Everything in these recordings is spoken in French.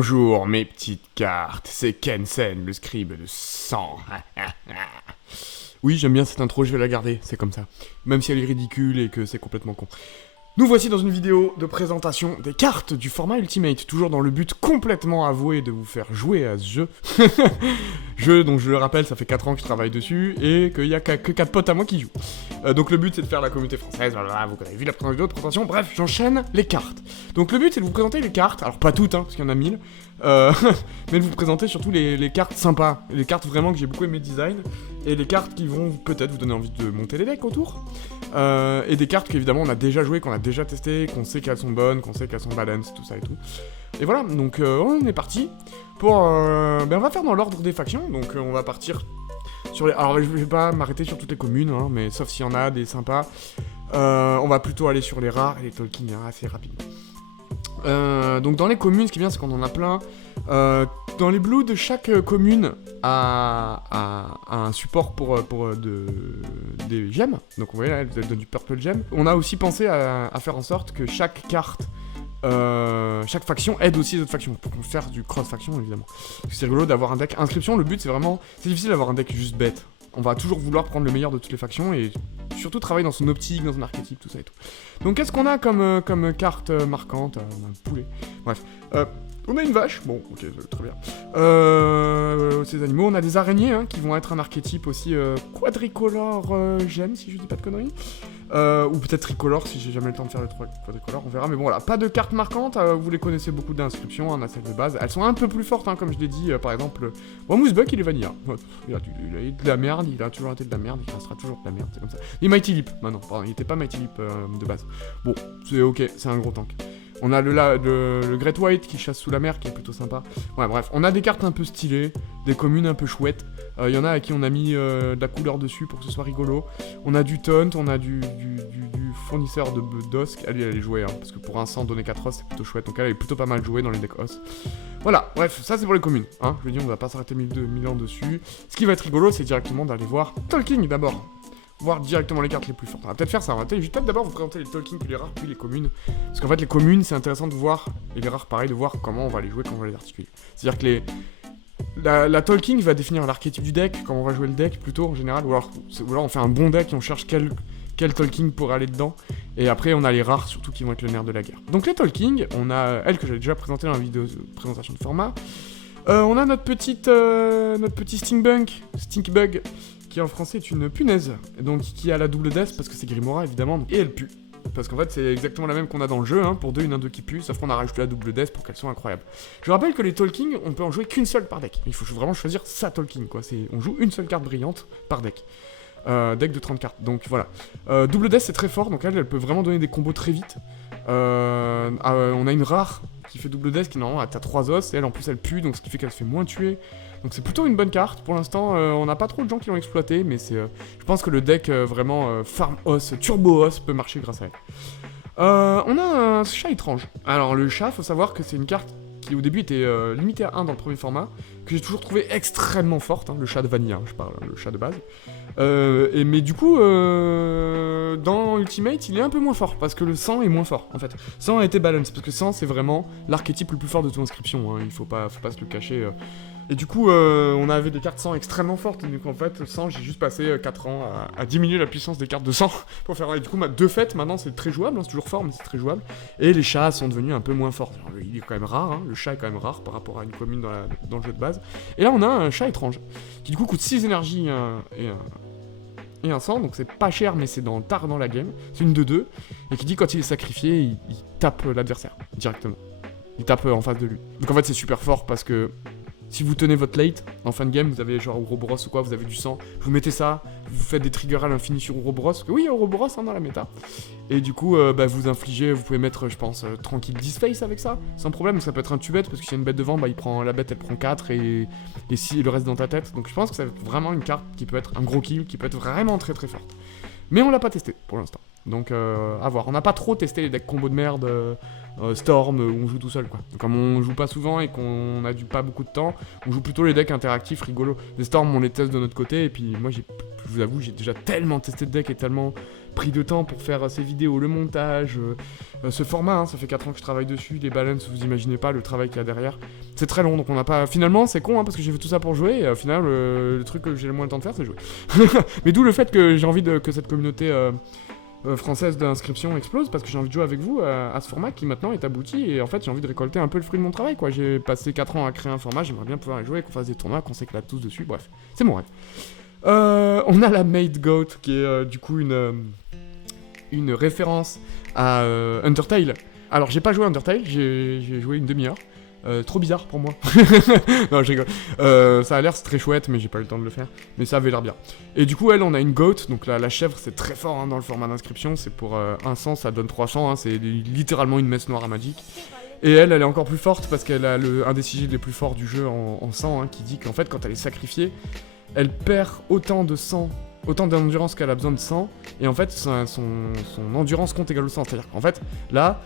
Bonjour mes petites cartes, c'est Kensen, le scribe de sang. Oui, j'aime bien cette intro, je vais la garder, c'est comme ça. Même si elle est ridicule et que c'est complètement con. Nous voici dans une vidéo de présentation des cartes du format Ultimate, toujours dans le but complètement avoué de vous faire jouer à ce jeu. Jeu dont je le rappelle, ça fait 4 ans que je travaille dessus et qu'il y a que 4 potes à moi qui jouent. Donc le but c'est de faire la communauté française, voilà, vous avez vu la vidéo de présentation, bref, j'enchaîne les cartes. Donc le but c'est de vous présenter les cartes, alors pas toutes, parce qu'il y en a 1000, mais de vous présenter surtout les cartes sympas, les cartes vraiment que j'ai beaucoup aimé le design, et les cartes qui vont peut-être vous donner envie de monter les decks autour. Et des cartes qu'évidemment on a déjà joué, qu'on a déjà testé, qu'on sait qu'elles sont bonnes, qu'on sait qu'elles sont balance, tout ça et tout. Et voilà, donc on est parti pour... on va faire dans l'ordre des factions, donc on va partir sur les... Alors je vais pas m'arrêter sur toutes les communes, mais sauf s'il y en a des sympas. On va plutôt aller sur les rares et les Tolkien assez rapidement. Donc dans les communes, ce qui est bien c'est qu'on en a plein. Dans les blues de chaque commune a un support pour des gemmes. Donc vous voyez là, elle donne du purple gem. On a aussi pensé à faire en sorte que chaque carte, chaque faction aide aussi les autres factions. Pour faire du cross-faction évidemment. Parce que c'est rigolo d'avoir un deck inscription. Le but c'est vraiment... C'est difficile d'avoir un deck juste bête. On va toujours vouloir prendre le meilleur de toutes les factions et surtout travailler dans son optique, dans son archétype, tout ça et tout. Donc qu'est-ce qu'on a comme carte marquante? On a un poulet. Bref. On a une vache, bon, ok, très bien. Ces animaux, on a des araignées qui vont être un archétype aussi quadricolore gemme, si je dis pas de conneries. Ou peut-être tricolore, si j'ai jamais le temps de faire le quadricolore, on verra. Mais bon, voilà, pas de cartes marquantes, vous les connaissez beaucoup d'inscriptions, on a celles de base. Elles sont un peu plus fortes, comme je l'ai dit, par exemple... Bon, Mousebug, il est vanilla. Il a de la merde, il a toujours été de la merde, il restera toujours de la merde, c'est comme ça. Et Mighty Leap, non, pardon, il était pas Mighty Leap de base. Bon, c'est ok, c'est un gros tank. On a le Great White qui chasse sous la mer, qui est plutôt sympa. Ouais, bref, on a des cartes un peu stylées, des communes un peu chouettes. Il y en a à qui on a mis de la couleur dessus pour que ce soit rigolo. On a du taunt, on a du fournisseur de d'os. Elle est jouée, parce que pour un 100 donner 4 os, c'est plutôt chouette. Donc elle est plutôt pas mal jouée dans les decks os. Voilà, bref, ça c'est pour les communes. Je veux dire, on va pas s'arrêter 1000 ans dessus. Ce qui va être rigolo, c'est directement d'aller voir Tolkien d'abord. Voir directement les cartes les plus fortes. On va peut-être faire ça, je vais peut-être d'abord vous présenter les Tolkien puis les rares, puis les communes. Parce qu'en fait les communes c'est intéressant de voir, et les rares pareil, de voir comment on va les jouer, comment on va les articuler. C'est-à-dire que la Tolkien va définir l'archétype du deck, comment on va jouer le deck plutôt en général, ou alors on fait un bon deck et on cherche quel Tolkien pourrait aller dedans. Et après on a les rares surtout qui vont être le nerf de la guerre. Donc les Tolkien, on a elle que j'avais déjà présentée dans la vidéo de présentation de format. On a notre petit Stinkbug, qui en français est une punaise, donc qui a la double death parce que c'est Grimoire évidemment, et elle pue. Parce qu'en fait c'est exactement la même qu'on a dans le jeu, pour 2, une 1-2 qui pue, sauf qu'on a rajouté la double death pour qu'elle soit incroyable. Je rappelle que les Tolkien, on peut en jouer qu'une seule par deck. Il faut vraiment choisir sa Tolkien, quoi. On joue une seule carte brillante par deck. Deck de 30 cartes, donc voilà. Double death c'est très fort, donc elle peut vraiment donner des combos très vite. On a une rare qui fait double death qui normalement t'as 3 os, et elle en plus elle pue, donc ce qui fait qu'elle se fait moins tuer. Donc c'est plutôt une bonne carte, pour l'instant on n'a pas trop de gens qui l'ont exploité, mais je pense que le deck vraiment farm os, turbo os peut marcher grâce à elle. On a un chat étrange. Alors le chat, faut savoir que c'est une carte qui au début était limitée à 1 dans le premier format, que j'ai toujours trouvé extrêmement forte, le chat de vanilla, je parle, le chat de base. Mais du coup, dans Ultimate, il est un peu moins fort, parce que le sang est moins fort, en fait. Sang a été balance, parce que sang, c'est vraiment l'archétype le plus fort de toute inscription, il faut pas se le cacher. Et du coup, on avait des cartes sang extrêmement fortes, et du coup, en fait, sang, j'ai juste passé 4 ans à diminuer la puissance des cartes de sang, pour faire... Et du coup, de fait, maintenant, c'est très jouable, c'est toujours fort, mais c'est très jouable. Et les chats sont devenus un peu moins forts. Alors, il est quand même rare, le chat est quand même rare par rapport à une commune dans le jeu de base. Et là, on a un chat étrange, qui du coup coûte 6 énergies et un sang, donc c'est pas cher, mais c'est tard dans la game. C'est une 2-2, et qui dit quand il est sacrifié, il tape l'adversaire, directement. Il tape en face de lui. Donc en fait, c'est super fort, parce que si vous tenez votre late, en fin de game, vous avez genre Ouroboros ou quoi, vous avez du sang, vous mettez ça, vous faites des triggers à l'infini sur Ouroboros, parce que oui, il y a Ouroboros dans la méta. Et du coup, vous infligez, vous pouvez mettre, je pense, tranquille Disface avec ça, sans problème, donc ça peut être un tue-bête, parce que s'il y a une bête devant, la bête elle prend 4 et le reste dans ta tête. Donc je pense que c'est vraiment une carte qui peut être un gros kill, qui peut être vraiment très très forte. Mais on l'a pas testé pour l'instant. Donc à voir. On n'a pas trop testé les decks combo de merde Storm où on joue tout seul quoi. Donc, comme on joue pas souvent et qu'on a pas beaucoup de temps, on joue plutôt les decks interactifs rigolos. Les Storm on les teste de notre côté et puis moi je vous avoue j'ai déjà tellement testé de decks et tellement pris de temps pour faire ces vidéos, le montage, ce format, hein, ça fait 4 ans que je travaille dessus, les balances, vous imaginez pas le travail qu'il y a derrière. C'est très long donc on n'a pas... Finalement c'est con hein, parce que j'ai fait tout ça pour jouer et au final le truc que j'ai le moins le temps de faire c'est jouer. Mais d'où le fait que j'ai envie que cette communauté... française d'inscription explose parce que j'ai envie de jouer avec vous à ce format qui maintenant est abouti et en fait j'ai envie de récolter un peu le fruit de mon travail quoi. J'ai passé 4 ans à créer un format, j'aimerais bien pouvoir y jouer, qu'on fasse des tournois, qu'on s'éclate tous dessus, bref, c'est mon rêve. On a la Made Goat qui est du coup une référence à Undertale. Alors j'ai pas joué à Undertale, j'ai joué une demi-heure. Trop bizarre pour moi. Non, je rigole. Ça a l'air très chouette, mais j'ai pas eu le temps de le faire. Mais ça avait l'air bien. Et du coup, on a une goat. Donc la chèvre, c'est très fort hein, dans le format d'inscription. C'est pour 100, ça donne 300. Hein, c'est littéralement une messe noire à Magic. Et elle est encore plus forte parce qu'elle a un des sigils les plus forts du jeu en sang, hein, qui dit qu'en fait, quand elle est sacrifiée, elle perd autant de sang, autant d'endurance qu'elle a besoin de sang. Et en fait, son endurance compte égal au sang. C'est-à-dire qu'en fait, là...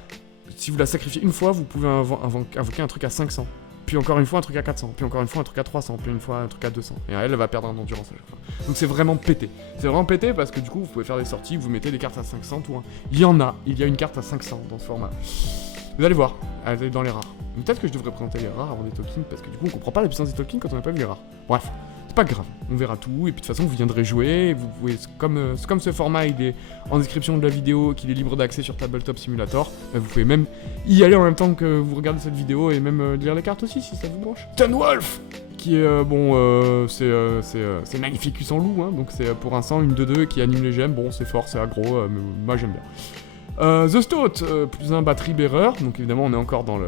Si vous la sacrifiez une fois, vous pouvez invoquer un truc à 500. Puis encore une fois, un truc à 400. Puis encore une fois, un truc à 300. Puis une fois, un truc à 200. Et elle va perdre en endurance à chaque fois. Donc c'est vraiment pété. C'est vraiment pété parce que du coup, vous pouvez faire des sorties, vous mettez des cartes à 500 tout. Hein. Il y a une carte à 500 dans ce format. Vous allez voir, elle est dans les rares. Peut-être que je devrais présenter les rares avant des tokens parce que du coup, on comprend pas la puissance des tokens quand on n'a pas vu les rares. Bref. C'est pas grave, on verra tout, et puis de toute façon vous viendrez jouer, vous pouvez, comme ce format il est en description de la vidéo, qu'il est libre d'accès sur Tabletop Simulator, vous pouvez même y aller en même temps que vous regardez cette vidéo, et même lire les cartes aussi si ça vous branche. Tunwolf qui est, c'est Magnificus en loup, hein, donc c'est pour un 100, une 2-2 qui anime les gemmes, bon c'est fort, c'est aggro, mais moi j'aime bien. The Stoat, plus un batterie bearer, donc évidemment on est encore dans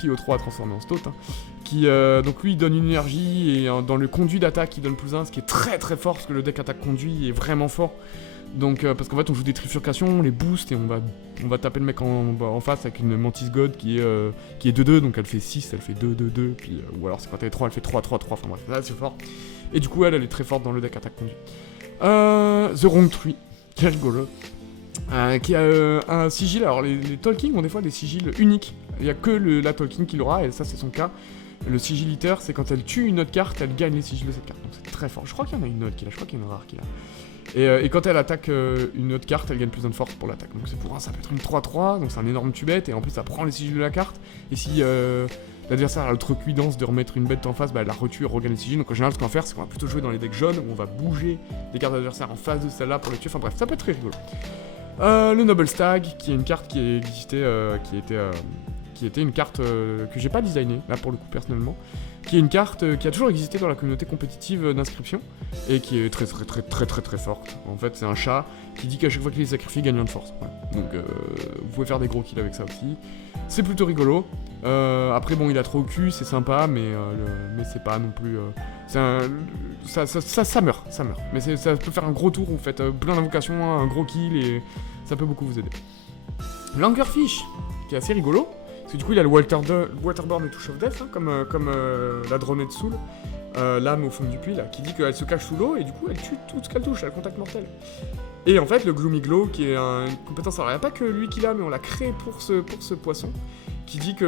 Pio3 transformé en Stoat, hein, qui donc lui il donne une énergie et dans le conduit d'attaque il donne plus 1, ce qui est très très fort parce que le deck attaque conduit est vraiment fort. Donc parce qu'en fait on joue des trifurcations, on les booste et on va taper le mec en face avec une Mantis God qui est 2-2, donc elle fait 6, elle fait 2-2-2, puis ou alors c'est quand elle est 3, elle fait 3-3-3, enfin bref, là c'est fort. Et du coup elle est très forte dans le deck attaque conduit. The Wrong Tree, qui est rigolo. Qui a un sigil, alors les Tolkien ont des fois des sigils uniques, il n'y a que la Tolkien qui l'aura, et ça c'est son cas. Le sigiliter, c'est quand elle tue une autre carte, elle gagne les sigils de cette carte, donc c'est très fort. Je crois qu'il y en a une autre qui l'a, je crois qu'il y en a une rare qui l'a. Et quand elle attaque une autre carte, elle gagne plus 1 de force pour l'attaque, donc c'est pour un, ça peut être une 3-3, donc c'est un énorme tubette, et en plus ça prend les sigils de la carte, et si l'adversaire a l'outrecuidance de remettre une bête en face, bah elle la retue et regagne les sigils, donc en général ce qu'on va faire, c'est qu'on va plutôt jouer dans les decks jaunes, où on va bouger des cartes d'adversaire en face de celle-là pour les tuer, enfin bref, ça peut être très rigolo. Le Noble Stag, qui est une carte qui était une carte que j'ai pas designée, là pour le coup personnellement, qui est une carte qui a toujours existé dans la communauté compétitive d'inscription, et qui est très très très très très très forte. En fait c'est un chat qui dit qu'à chaque fois qu'il est sacrifié, il gagne 1 de force. Voilà. Donc vous pouvez faire des gros kills avec ça aussi. C'est plutôt rigolo. Après bon il a trop au cul, c'est sympa, mais c'est pas non plus... ça meurt. Mais ça peut faire un gros tour, vous faites plein d'invocations, un gros kill, et ça peut beaucoup vous aider. Langerfish, qui est assez rigolo, parce que du coup il a le Waterborne et Touch of Death, hein, comme la dronée de Soul, l'âme au fond du puits, là, qui dit qu'elle se cache sous l'eau, et du coup elle tue tout ce qu'elle touche, elle a le contact mortel. Et en fait le Gloomy Glow, qui est une compétence, alors il n'y a pas que lui qui l'a, mais on l'a créé pour ce poisson, qui dit que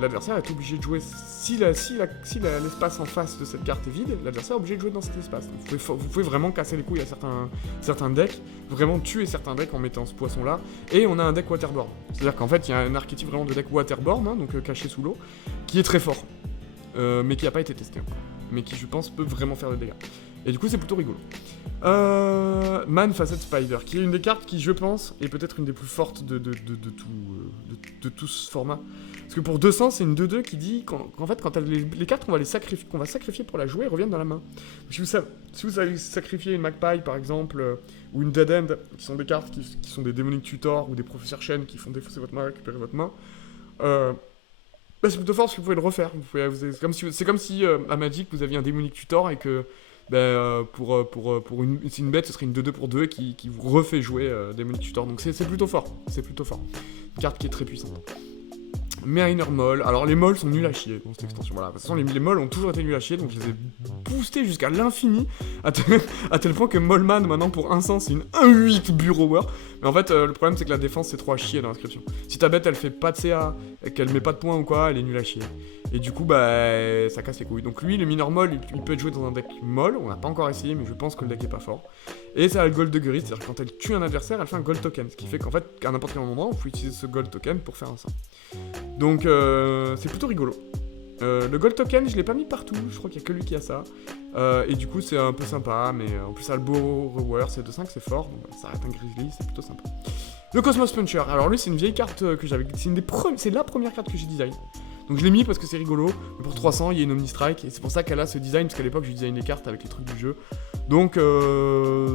l'adversaire est obligé de jouer, si l'espace en face de cette carte est vide, l'adversaire est obligé de jouer dans cet espace. Donc vous pouvez vraiment casser les couilles à certains decks, vraiment tuer certains decks en mettant ce poisson là, et on a un deck Waterborne. C'est-à-dire qu'en fait il y a un archétype vraiment de deck Waterborne, hein, donc caché sous l'eau, qui est très fort, mais qui n'a pas été testé encore, mais qui je pense peut vraiment faire des dégâts. Et du coup c'est plutôt rigolo. Man Facet Spider, qui est une des cartes qui je pense est peut-être une des plus fortes de tout ce format. Parce que pour 200 c'est une 2-2 qui dit qu'en fait quand les cartes qu'on va sacrifier pour la jouer reviennent dans la main. Donc, si vous savez sacrifier une Magpie par exemple, ou une Dead End, qui sont des cartes qui sont des Demonic Tutor ou des Professeurs Shen qui font défausser votre main, récupérer votre main, c'est plutôt fort parce que vous pouvez le refaire. C'est comme si à Magic vous aviez un Demonic Tutor et que c'est une bête, ce serait une 2-2 pour 2 qui vous refait jouer Demonic Tutor. Donc c'est plutôt fort. C'est plutôt fort. Une carte qui est très puissante. Mariner Moll. Alors les molls sont nuls à chier dans cette extension. Voilà. De toute façon, les molls ont toujours été nuls à chier, donc je les ai boostés jusqu'à l'infini, à tel point que Mollman, maintenant, pour 100, c'est une 1-8 bureauer. Mais en fait, le problème, c'est que la défense, c'est trop à chier dans l'inscription. Si ta bête, elle fait pas de CA, et qu'elle met pas de points ou quoi, elle est nulle à chier. Et du coup, bah, ça casse les couilles. Donc lui, le mineur moll, il peut être joué dans un deck moll. On n'a pas encore essayé, mais je pense que le deck est pas fort. Et ça a le gold de Grid, c'est-à-dire que quand elle tue un adversaire, elle fait un gold token. Ce qui fait qu'en fait, à n'importe quel moment, on peut utiliser ce gold token pour faire un sang. Donc c'est plutôt rigolo. Le gold token, je l'ai pas mis partout, je crois qu'il y a que lui qui a ça. Et du coup, c'est un peu sympa, mais en plus, ça a le beau rower, c'est 2-5, c'est fort. Donc ça arrête un grizzly, c'est plutôt sympa. Le Cosmos Puncher, alors lui, c'est une vieille carte que j'avais. C'est la première carte que j'ai design. Donc je l'ai mis parce que c'est rigolo, mais pour 300 il y a une Omnistrike, et c'est pour ça qu'elle a ce design, parce qu'à l'époque je design les cartes avec les trucs du jeu. Donc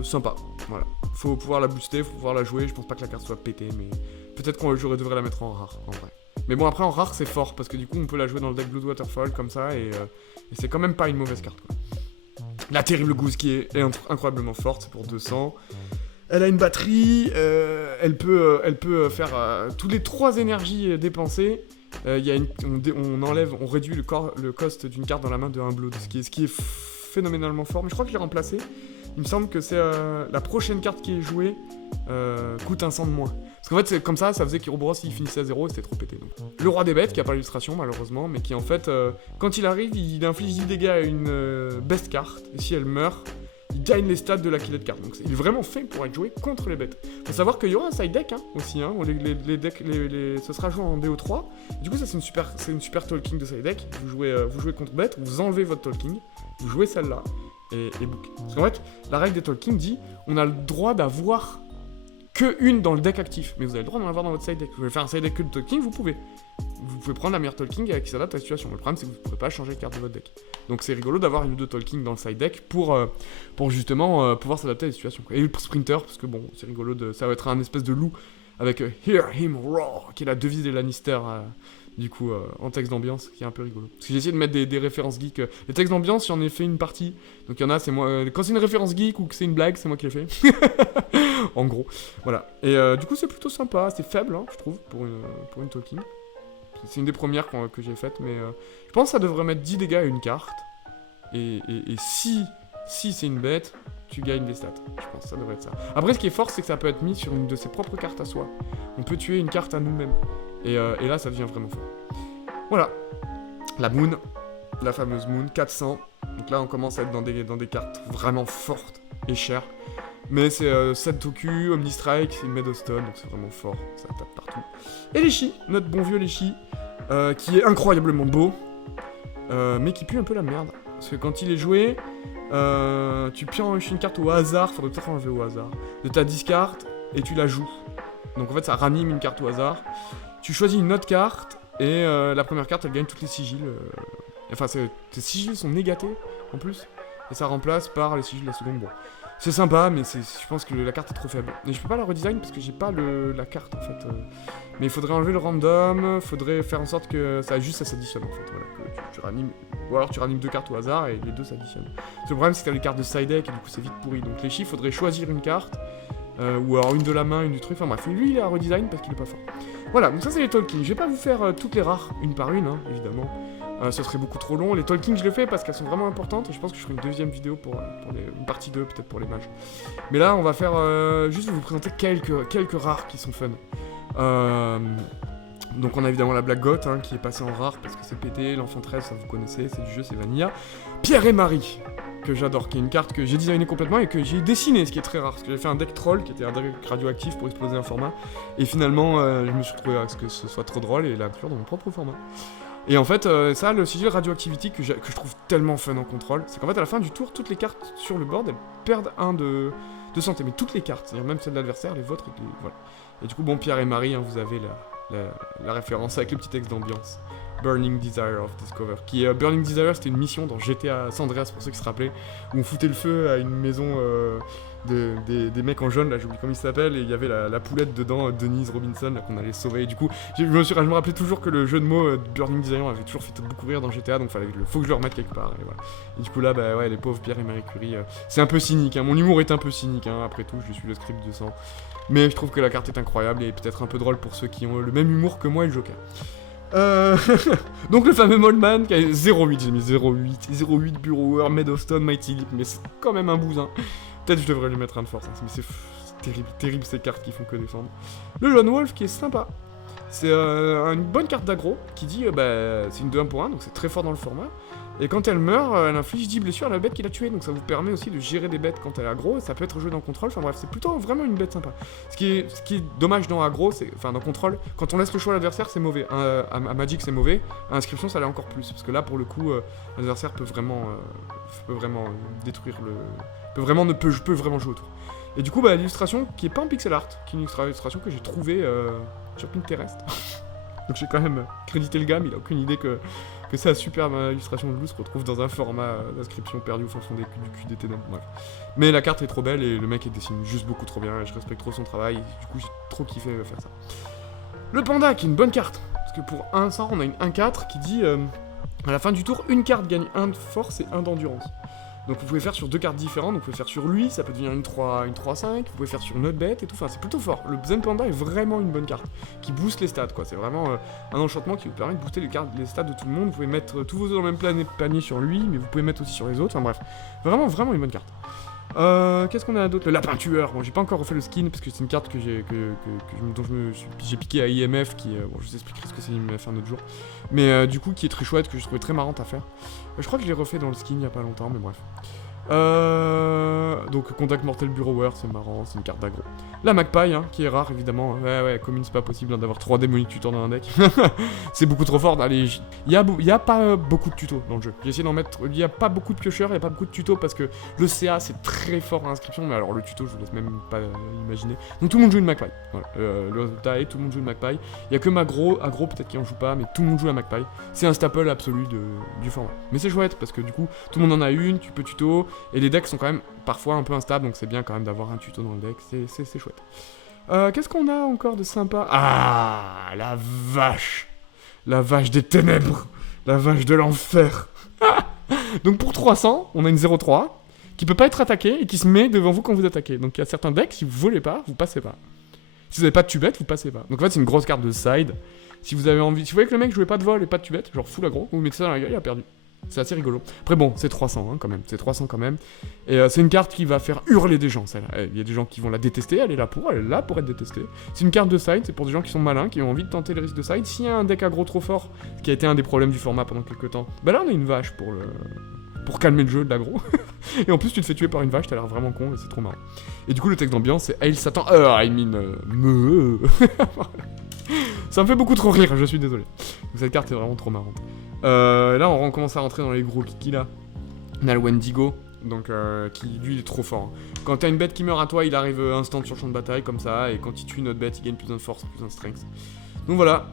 sympa, voilà. Faut pouvoir la booster, faut pouvoir la jouer, je pense pas que la carte soit pétée, mais peut-être qu'on devrait la mettre en rare, en vrai. Mais bon, après en rare c'est fort, parce que du coup on peut la jouer dans le deck Blood Waterfall comme ça, et c'est quand même pas une mauvaise carte, quoi. La terrible Goose qui est incroyablement forte, c'est pour 200. Elle a une batterie, elle peut faire tous les 3 énergies dépensées. On réduit le cost d'une carte dans la main de 1 blood, ce qui est phénoménalement fort. Mais je crois que je l'ai remplacé. Il me semble que c'est la prochaine carte qui est jouée coûte un sang de moins. Parce qu'en fait, c'est comme ça faisait qu'Heroboros il finissait à 0 et c'était trop pété. Donc. Le roi des bêtes, qui a pas l'illustration malheureusement, mais qui en fait, quand il arrive, il inflige 10 dégâts à une best carte. Et si elle meurt, il gagne les stats de la killer card. Donc il est vraiment fait pour être joué contre les bêtes. Faut savoir qu'il y aura un side deck aussi, hein, où les decks, ce sera joué en DO3. Du coup ça c'est une super talking de side deck. Vous jouez contre bête, vous enlevez votre talking, vous jouez celle-là et book. Parce qu'en fait, la règle des talking dit on a le droit d'avoir que une dans le deck actif, mais vous avez le droit d'en avoir dans votre side deck. Vous voulez faire un side deck que de talking, vous pouvez. Vous pouvez prendre la meilleure talking qui s'adapte à la situation. Le problème c'est que vous ne pourrez pas changer de carte de votre deck. Donc c'est rigolo d'avoir une ou deux talking dans le side deck pour justement pouvoir s'adapter à la situation. Et le sprinter, parce que bon, c'est rigolo, ça va être un espèce de loup avec Hear Him Roar, qui est la devise des Lannister, du coup, en texte d'ambiance, qui est un peu rigolo. Parce que j'ai essayé de mettre des références geeks. Les textes d'ambiance, j'en ai fait une partie. Donc il y en a, c'est moi. Quand c'est une référence geek ou que c'est une blague, c'est moi qui l'ai fait. En gros, voilà. Et du coup, c'est plutôt sympa. C'est faible, hein, je trouve, pour une talking. C'est une des premières que j'ai faites, mais je pense que ça devrait mettre 10 dégâts à une carte. Et si c'est une bête, tu gagnes des stats. Je pense que ça devrait être ça. Après, ce qui est fort, c'est que ça peut être mis sur une de ses propres cartes à soi. On peut tuer une carte à nous-mêmes. Et là, ça devient vraiment fort. Voilà. La Moon, la fameuse Moon, 400. Donc là, on commence à être dans des cartes vraiment fortes et chères. Mais c'est 7 Toku, Omnistrike, c'est une Meadowstone, donc c'est vraiment fort, ça tape partout. Et Leshy, notre bon vieux Leshy, qui est incroyablement beau, mais qui pue un peu la merde. Parce que quand il est joué, tu pioches une carte au hasard, faudrait peut-être enlever au hasard, de ta discard, et tu la joues. Donc en fait, ça ranime une carte au hasard. Tu choisis une autre carte, et la première carte, elle gagne toutes les sigils. Enfin, tes sigils sont négatés, en plus, et ça remplace par les sigils de la seconde. Bon. C'est sympa, mais je pense que la carte est trop faible. Et je peux pas la redesign parce que j'ai pas la carte en fait. Mais il faudrait enlever le random, faudrait faire en sorte que ça s'additionne en fait. Voilà, que tu ranimes. Ou alors tu ranimes 2 cartes au hasard et les deux s'additionnent. Le problème c'est que t'as les cartes de side deck et du coup c'est vite pourri. Donc les chiffres, faudrait choisir une carte, ou alors une de la main, une du truc. Enfin bref, lui il est à redesign parce qu'il est pas fort. Voilà, donc ça c'est les talking. Je vais pas vous faire toutes les rares une par une, hein, évidemment. Ce serait beaucoup trop long. Les talking, je les fais parce qu'elles sont vraiment importantes. Et je pense que je ferai une deuxième vidéo pour une partie 2, peut-être pour les mages. Mais là, on va faire juste vous présenter quelques rares qui sont fun. Donc on a évidemment la Black Goth, hein, qui est passée en rare parce que c'est pété. L'Enfant 13, ça vous connaissez, c'est du jeu, c'est Vanilla. Pierre et Marie, que j'adore, qui est une carte que j'ai designée complètement et que j'ai dessinée, ce qui est très rare. Parce que j'ai fait un deck troll, qui était un deck radioactif pour exploser un format. Et finalement, je me suis retrouvé à ce que ce soit trop drôle et l'inclure dans mon propre format. Et en fait, ça, le sigil Radioactivity que je trouve tellement fun en contrôle, c'est qu'en fait, à la fin du tour, toutes les cartes sur le board, elles perdent 1 de santé. Mais toutes les cartes, c'est-à-dire même celles de l'adversaire, les vôtres, voilà. Et du coup, bon, Pierre et Marie, hein, vous avez la référence avec le petit texte d'ambiance. Burning Desire of Discover. Burning Desire, c'était une mission dans GTA San Andreas, pour ceux qui se rappelaient, où on foutait le feu à une maison des mecs en jaune, là j'oublie comment ils s'appellent, et il y avait la poulette dedans, Denise Robinson, là, qu'on allait sauver. Et du coup, je me rappelais toujours que le jeu de mots Burning Desire avait toujours fait beaucoup rire dans GTA, donc faut que je le remette quelque part. Et, voilà. Et du coup là, bah ouais, les pauvres Pierre et Marie Curie, c'est un peu cynique, hein. Mon humour est un peu cynique, hein. Après tout, je suis le script 200. Mais je trouve que la carte est incroyable et peut-être un peu drôle pour ceux qui ont le même humour que moi et le Joker. Donc le fameux Moldman qui a 0,8, j'ai mis 0,8 Bureauer, Made of Stone, Mighty Leap, mais c'est quand même un bousin. Peut-être je devrais lui mettre un de force, hein, mais c'est terrible ces cartes qui font que défendre. Le Lone Wolf qui est sympa. C'est une bonne carte d'aggro qui dit c'est une 2-1 pour 1, donc c'est très fort dans le format. Et quand elle meurt, elle inflige 10 blessures à la bête qui l'a tuée, donc ça vous permet aussi de gérer des bêtes quand elle est aggro, et ça peut être joué dans contrôle, enfin bref, c'est plutôt vraiment une bête sympa. Ce qui est dommage dans aggro, enfin dans contrôle, quand on laisse le choix à l'adversaire, c'est mauvais. À Magic, c'est mauvais, à inscription, ça l'est encore plus, parce que là, pour le coup, l'adversaire peut vraiment détruire le... peut vraiment jouer autour. Et du coup, l'illustration, qui est pas en pixel art, qui est une illustration que j'ai trouvée sur Pinterest. Donc j'ai quand même crédité le gars, mais il a aucune idée que sa superbe illustration de loup se retrouve dans un format d'inscription perdu au fin fond du cul des ténèbres, bref. Mais la carte est trop belle et le mec il dessine juste beaucoup trop bien et je respecte trop son travail, du coup j'ai trop kiffé faire ça. Le panda qui est une bonne carte, parce que pour 1-100 on a une 1-4 qui dit à la fin du tour, une carte gagne 1 de force et 1 d'endurance. Donc vous pouvez faire sur 2 cartes différentes, donc vous pouvez faire sur lui, ça peut devenir une 3-5, vous pouvez faire sur une autre bête et tout, enfin c'est plutôt fort. Le Zen Panda est vraiment une bonne carte, qui booste les stats quoi, c'est vraiment un enchantement qui vous permet de booster les stats de tout le monde, vous pouvez mettre tous vos œufs dans le même panier sur lui, mais vous pouvez mettre aussi sur les autres, enfin bref, vraiment une bonne carte. Qu'est-ce qu'on a d'autre? Le lapin tueur. Bon, j'ai pas encore refait le skin parce que c'est une carte dont j'ai piqué à IMF qui bon, je vous expliquerai ce que c'est IMF un autre jour. Mais du coup qui est très chouette, que je trouvais très marrante à faire. Je crois que je l'ai refait dans le skin il y a pas longtemps, mais bref. Donc Contact Mortel Bureauer, c'est marrant, c'est une carte d'aggro. La Magpie, hein, qui est rare évidemment. Ouais, commune, c'est pas possible d'avoir 3 démoniques tutors dans un deck. C'est beaucoup trop fort. Allez, il y a pas beaucoup de tutos dans le jeu. J'ai essayé d'en mettre. Il y a pas beaucoup de piocheurs, il y a pas beaucoup de tutos parce que le CA c'est très fort à inscription, mais alors le tuto je vous laisse même pas imaginer. Donc tout le monde joue une Magpie. Voilà. Le résultat est tout le monde joue une Magpie. Il y a que Magro, Agro peut-être qui en joue pas, mais tout le monde joue la Magpie. C'est un staple absolu du format. Mais c'est chouette parce que du coup tout le monde en a une, tu peux tuto. Et les decks sont quand même parfois un peu instables, donc c'est bien quand même d'avoir un tuto dans le deck, c'est chouette. Qu'est-ce qu'on a encore de sympa? Ah, la vache! La vache des ténèbres! La vache de l'enfer! Donc pour 300, on a une 0-3 qui peut pas être attaquée et qui se met devant vous quand vous attaquez. Donc il y a certains decks, si vous volez pas, vous passez pas. Si vous avez pas de tubette, vous passez pas. Donc en fait c'est une grosse carte de side. Si vous avez envie, si vous voyez que le mec jouait pas de vol et pas de tubette, genre full aggro, vous mettez ça dans la gueule, il a perdu. C'est assez rigolo. Après bon, c'est 300 hein, quand même, c'est 300 quand même. Et c'est une carte qui va faire hurler des gens, celle-là. Il y a des gens qui vont la détester, elle est là pour être détestée. C'est une carte de side, c'est pour des gens qui sont malins, qui ont envie de tenter le risque de side. S'il y a un deck aggro trop fort, ce qui a été un des problèmes du format pendant quelques temps, bah là on a une vache pour calmer le jeu de l'aggro. Et en plus tu te fais tuer par une vache, t'as l'air vraiment con et c'est trop marrant. Et du coup le texte d'ambiance c'est Hail Satan, I mean, Ça me fait beaucoup trop rire, je suis désolé. Donc cette carte est vraiment trop marrante. Là on commence à rentrer dans les gros kikis là. On a le Wendigo, donc qui lui il est trop fort. Quand t'as une bête qui meurt à toi, il arrive instant sur le champ de bataille comme ça, et quand il tue une autre bête, il gagne plus de force, plus de strength. Donc voilà,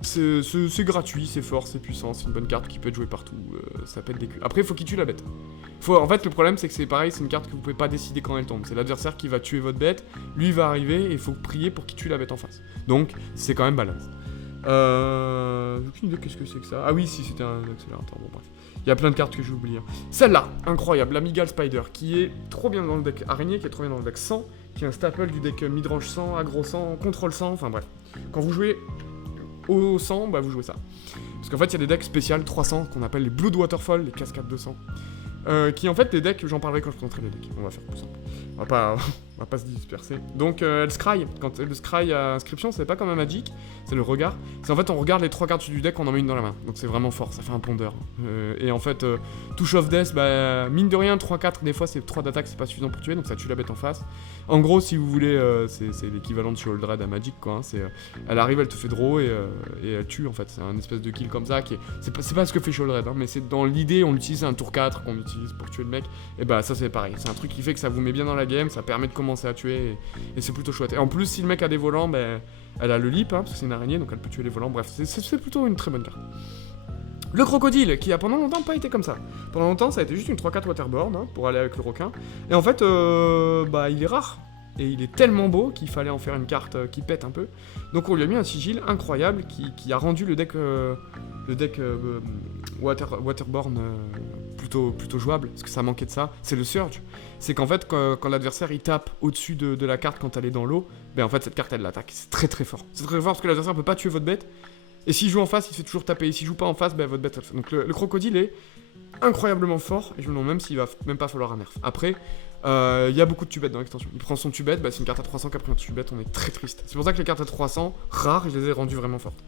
c'est gratuit, c'est fort, c'est puissant, c'est une bonne carte qui peut être jouée partout, ça pète des culs. Après il faut qu'il tue la bête. En fait le problème c'est que c'est pareil, c'est une carte que vous pouvez pas décider quand elle tombe. C'est l'adversaire qui va tuer votre bête, lui va arriver et il faut prier pour qu'il tue la bête en face. Donc c'est quand même balance. J'ai aucune idée qu'est-ce que c'est que ça. Ah oui, si c'était un accélérateur, bon bref. Il y a plein de cartes que j'ai oubliées. Celle-là, incroyable, la Migal Spider, qui est trop bien dans le deck araignée, qui est trop bien dans le deck 100, qui est un staple du deck midrange 100, aggro 100, contrôle 100, enfin bref. Quand vous jouez au 100, bah vous jouez ça. Parce qu'en fait, il y a des decks spéciales 300 qu'on appelle les Blood Waterfall, les cascades 200. Qui en fait des decks, j'en parlerai quand je présenterai les decks. On va faire plus simple. On va pas se disperser. Donc le Scry, quand le Scry à inscription, c'est pas comme un Magic, c'est le regard. C'est en fait on regarde les 3 cartes du deck, on en met une dans la main. Donc c'est vraiment fort, ça fait un pondeur. Et en fait, Touch of Death, bah mine de rien, 3-4, des fois c'est 3 d'attaque, c'est pas suffisant pour tuer, donc ça tue la bête en face. En gros, si vous voulez, c'est l'équivalent de Shoal Dread à Magic, quoi. Hein, elle arrive, elle te fait draw et elle tue en fait. C'est un espèce de kill comme ça qui est. C'est pas ce que fait Shoal Dread, hein, mais c'est dans l'idée, on l'utilise, c'est un tour 4 qu'on utilise pour tuer le mec. Et bah ça c'est pareil, c'est un truc qui fait que ça vous met bien dans la game, ça permet de commencer à tuer et c'est plutôt chouette. Et en plus, si le mec a des volants, ben elle a le leap, hein, parce que c'est une araignée, donc elle peut tuer les volants. Bref, c'est plutôt une très bonne carte. Le crocodile, qui a pendant longtemps pas été comme ça. Pendant longtemps, ça a été juste une 3-4 waterboard hein, pour aller avec le requin. Et en fait, bah il est rare. Et il est tellement beau qu'il fallait en faire une carte qui pète un peu. Donc on lui a mis un sigil incroyable qui a rendu le deck Waterborne plutôt jouable, parce que ça manquait de ça. C'est le Surge. C'est qu'en fait, quand l'adversaire il tape au-dessus de la carte quand elle est dans l'eau, ben en fait cette carte elle l'attaque. C'est très très fort. C'est très fort parce que l'adversaire peut pas tuer votre bête. Et s'il joue en face, il se fait toujours taper. Et s'il joue pas en face, bah, votre bête, elle fait. Donc le crocodile est incroyablement fort. Et je me demande même s'il va même pas falloir un nerf. Après, il y a beaucoup de tubette dans l'extension. Il prend son tubette, bah, c'est une carte à 300 qui a pris un tubette, on est très triste. C'est pour ça que les cartes à 300, rares, je les ai rendues vraiment fortes.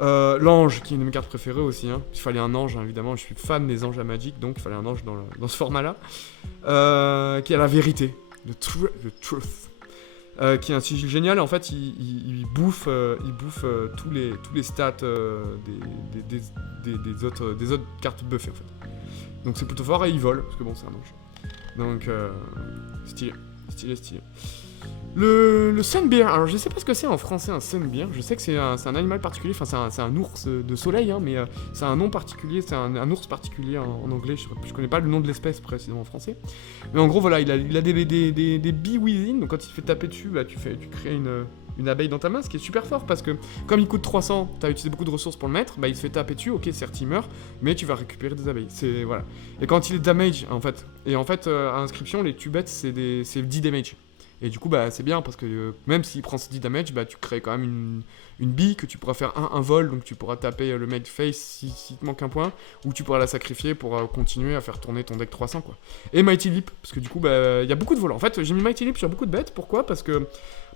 L'ange, qui est une de mes cartes préférées aussi. Hein. Il fallait un ange, hein, évidemment. Je suis fan des anges à Magic, donc il fallait un ange dans ce format-là. Qui a la vérité. The truth. Qui est un sigil génial. Et en fait, il bouffe tous les stats des autres cartes buffées, en fait. Donc c'est plutôt fort et il vole, parce que bon, c'est un ange. Donc, stylé. Le Sunbear, alors je sais pas ce que c'est en français un Sunbear, je sais que c'est un animal particulier, enfin c'est un ours de soleil, hein, mais c'est un nom particulier, c'est un ours particulier en anglais, je connais pas le nom de l'espèce précisément en français. Mais en gros voilà, il a des bee within, donc quand il te fait taper dessus, bah, tu crées une abeille dans ta main, ce qui est super fort, parce que comme il coûte 300, t'as utilisé beaucoup de ressources pour le mettre, bah il se fait taper dessus, ok certes il meurt, mais tu vas récupérer des abeilles, c'est voilà. Et quand il est damage en fait, à inscription, les tubettes c'est 10 damage. Et du coup, bah, c'est bien parce que même s'il prend 10 damage, bah, tu crées quand même une bille que tu pourras faire un vol, donc tu pourras taper le mec face si te manque un point, ou tu pourras la sacrifier pour continuer à faire tourner ton deck 300, quoi. Et Mighty Leap, parce que du coup, bah, y a beaucoup de vols. En fait, j'ai mis Mighty Leap sur beaucoup de bêtes, pourquoi ? Parce que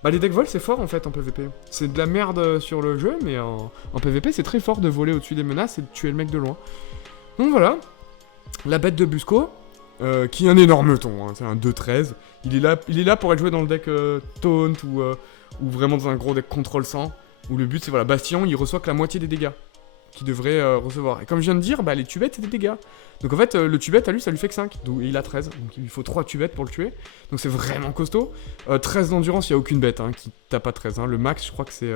bah, les decks vol, c'est fort en fait en PvP. C'est de la merde sur le jeu, mais en PvP, c'est très fort de voler au-dessus des menaces et de tuer le mec de loin. Donc voilà, la bête de Busco. Qui est un énorme ton, hein, c'est un 2-13. Il est là pour être joué dans le deck Taunt ou vraiment dans un gros deck Control 100. Où le but c'est voilà, Bastion il reçoit que la moitié des dégâts qu'il devrait recevoir. Et comme je viens de dire, bah, les tubettes c'est des dégâts. Donc en fait le tubette à lui ça lui fait que 5, et il a 13. Donc il lui faut 3 tubettes pour le tuer. Donc c'est vraiment costaud. 13 d'endurance, il n'y a aucune bête hein, qui tape pas 13. Hein. Le max je crois que c'est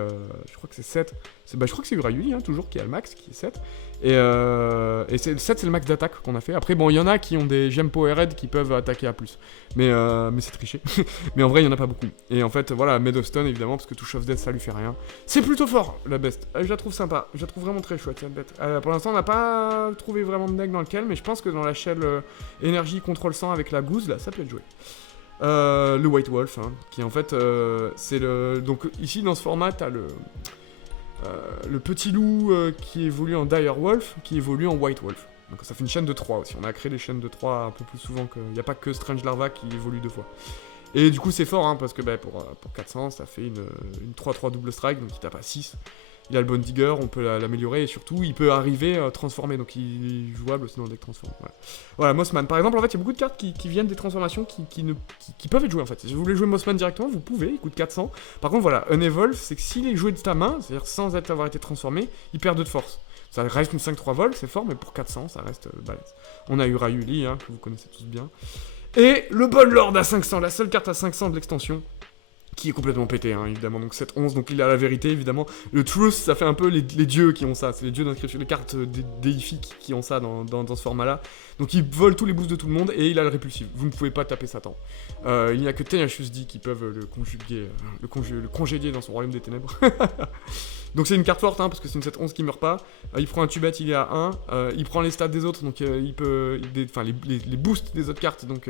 7. Je crois que c'est Urayuli hein, toujours qui a le max, qui est 7. Et 7 c'est le max d'attaque qu'on a fait. Après bon il y en a qui ont des gemmes powerhead qui peuvent attaquer à plus. Mais c'est triché. Mais en vrai il y en a pas beaucoup. Et en fait voilà, Made of Stone évidemment parce que Touch of Death ça lui fait rien. C'est plutôt fort la best. Je la trouve sympa. Je la trouve vraiment très chouette cette bête. Pour l'instant on n'a pas trouvé vraiment de deck dans lequel, mais je pense que dans la shell énergie contrôle 100 avec la gouze là ça peut être joué. Le White Wolf hein, qui en fait c'est le... Donc ici dans ce format t'as le petit loup qui évolue en Dire Wolf, qui évolue en White Wolf. Donc ça fait une chaîne de 3 aussi. On a créé des chaînes de 3 un peu plus souvent que... Il n'y a pas que Strange Larva qui évolue 2 fois. Et du coup c'est fort hein, parce que bah, pour 400 ça fait une 3-3 double strike, donc il tape à 6. Il a le Bone Digger, on peut l'améliorer et surtout il peut arriver transformé, donc il est jouable aussi dans le deck transform. Voilà, Mossman par exemple, en fait il y a beaucoup de cartes qui viennent des transformations qui peuvent être jouées en fait. Si vous voulez jouer Mossman directement, vous pouvez, il coûte 400. Par contre voilà, Unevolve, c'est que s'il est joué de ta main, c'est-à-dire sans avoir été transformé, il perd 2 de force. Ça reste une 5-3 vol, c'est fort, mais pour 400 ça reste balèze. On a Urayuli, hein, que vous connaissez tous bien. Et le Bonlord à 500, la seule carte à 500 de l'extension. Qui est complètement pété, hein, évidemment. Donc 7-11, donc il a la vérité, évidemment. Le Truth, ça fait un peu les dieux qui ont ça. C'est les dieux d'inscription, les cartes déifiques qui ont ça dans ce format-là. Donc il vole tous les boosts de tout le monde et il a le répulsif. Vous ne pouvez pas taper Satan. Il n'y a que Tenacious D qui peuvent le conjuguer, le congédier dans son royaume des ténèbres. Donc c'est une carte forte, hein, parce que c'est une 7-11 qui meurt pas. Il prend un tubette, il est à 1. Il prend les stats des autres, donc il peut... Enfin, les boosts des autres cartes, donc...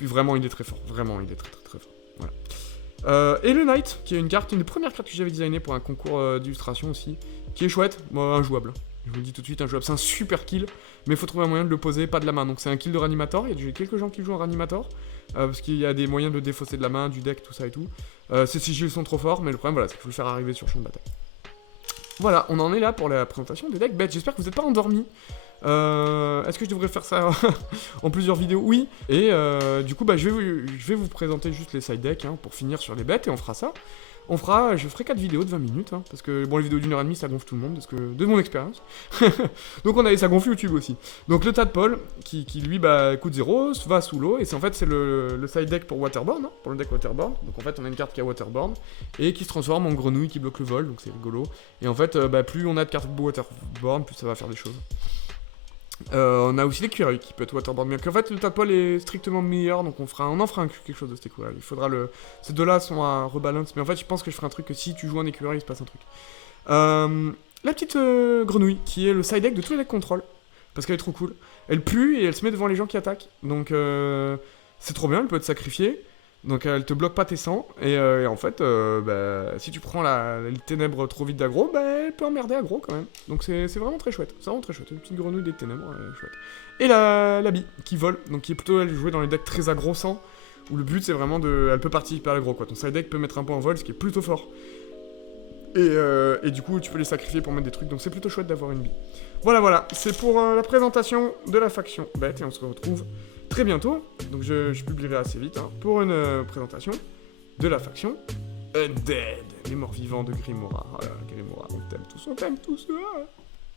vraiment, il est très fort. Vraiment, il est très très très fort. Voilà. Et le Knight, qui est une des premières cartes que j'avais designées pour un concours d'illustration aussi, qui est chouette, injouable. Je vous le dis tout de suite, injouable. C'est un super kill, mais il faut trouver un moyen de le poser, pas de la main. Donc c'est un kill de Ranimator, il y a quelques gens qui jouent en Ranimator, parce qu'il y a des moyens de le défausser de la main, du deck, tout ça et tout. Ces sigils sont trop forts, mais le problème voilà, c'est qu'il faut le faire arriver sur le champ de bataille. Voilà, on en est là pour la présentation des decks bêtes. J'espère que vous n'êtes pas endormis. Est-ce que je devrais faire ça en plusieurs vidéos? Oui. Et du coup, je vais vous présenter juste les side decks hein, pour finir sur les bêtes et on fera ça. Je ferai 4 vidéos de 20 minutes, hein, parce que bon, les vidéos d'1h30 ça gonfle tout le monde, de mon expérience. Donc ça gonfle YouTube aussi. Donc le Tadpole, qui lui coûte 0, va sous l'eau, et c'est le side deck pour Waterborne, hein, pour le deck Waterborne. Donc en fait on a une carte qui a Waterborne, et qui se transforme en grenouille qui bloque le vol, donc c'est rigolo. Et en fait, plus on a de cartes Waterborne, plus ça va faire des choses. On a aussi l'écureuil qui peut être waterboard, mais en fait le Tadpole est strictement meilleur, donc on en fera quelque chose de cet écureuil. Il faudra ces deux-là sont à rebalance, mais en fait je pense que je ferai un truc que si tu joues un écureuil, il se passe un truc. La petite grenouille qui est le side deck de tous les decks contrôle, parce qu'elle est trop cool. Elle pue et elle se met devant les gens qui attaquent, donc c'est trop bien, elle peut être sacrifiée. Donc elle te bloque pas tes sangs, et en fait, bah, si tu prends les ténèbres trop vite d'aggro, bah, elle peut emmerder aggro quand même. Donc c'est vraiment très chouette, c'est vraiment très chouette. Une petite grenouille des ténèbres, chouette. Et la bille, qui vole, donc qui est plutôt elle jouée dans les decks très aggro-sang, où le but c'est vraiment de... Elle peut participer à l'aggro, quoi. Ton side deck peut mettre un point en vol, ce qui est plutôt fort. Et du coup, tu peux les sacrifier pour mettre des trucs, donc c'est plutôt chouette d'avoir une bille. Voilà, c'est pour la présentation de la faction bête, et on se retrouve très bientôt, donc je publierai assez vite, hein, pour une présentation de la faction Undead, les morts vivants de Grimoire. Grimoire, on t'aime tous, ah.